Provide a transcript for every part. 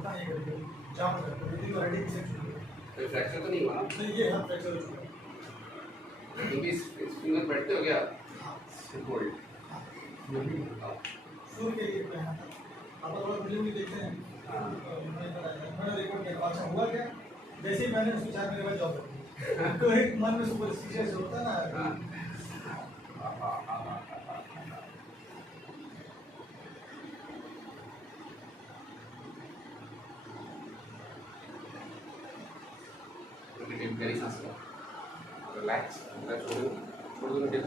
होता है कभी कभी जाम हो जाता है, लेकिन ऑलरेडी कोई फ्रैक्चर तो नहीं हुआ ना? तो ये हाँ फ्रैक्चर हो चुका है। क्योंकि इस फिंगर बैठते हो क्या? गोल्ड शुरू के लिए पहना था, आप थोड़ा फिल्म भी देखते हैं। मैंने रिकॉर्ड किया, अच्छा हुआ क्या? जैसे ही मैंने उसको 4 महीने बाद जॉब कर तो एक मन में सुपरस्टिशियस होता है ना। गहरी सांस लो, रिलैक्स, छोड़ दो dip.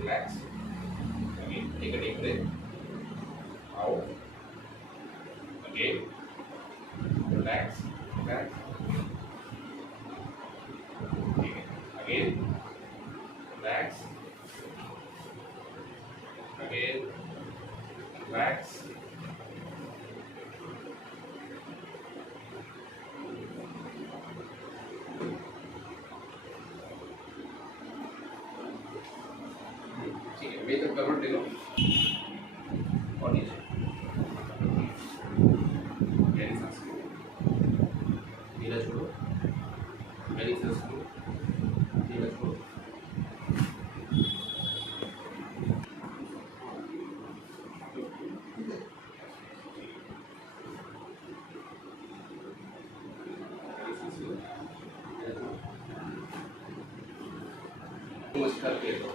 Relax. Again, take a deep breath. Out. Again. Relax. Relax. Again. Relax. Again. Relax. ठीक है, मैं तो करवट ले लो और नीचे गहरी सांस लो, धीरे छोड़ो, गहरी सांस लो, धीरे छोड़ो। नमस्कार के लो,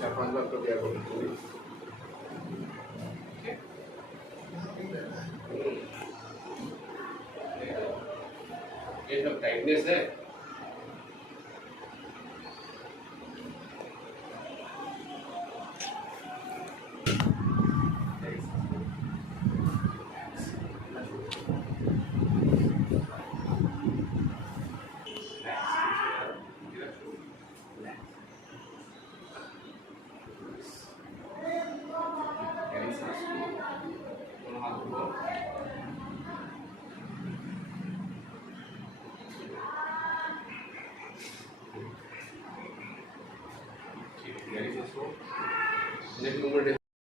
4-5 बार कर दिया करो। ये सब टाइटनेस है। Next movement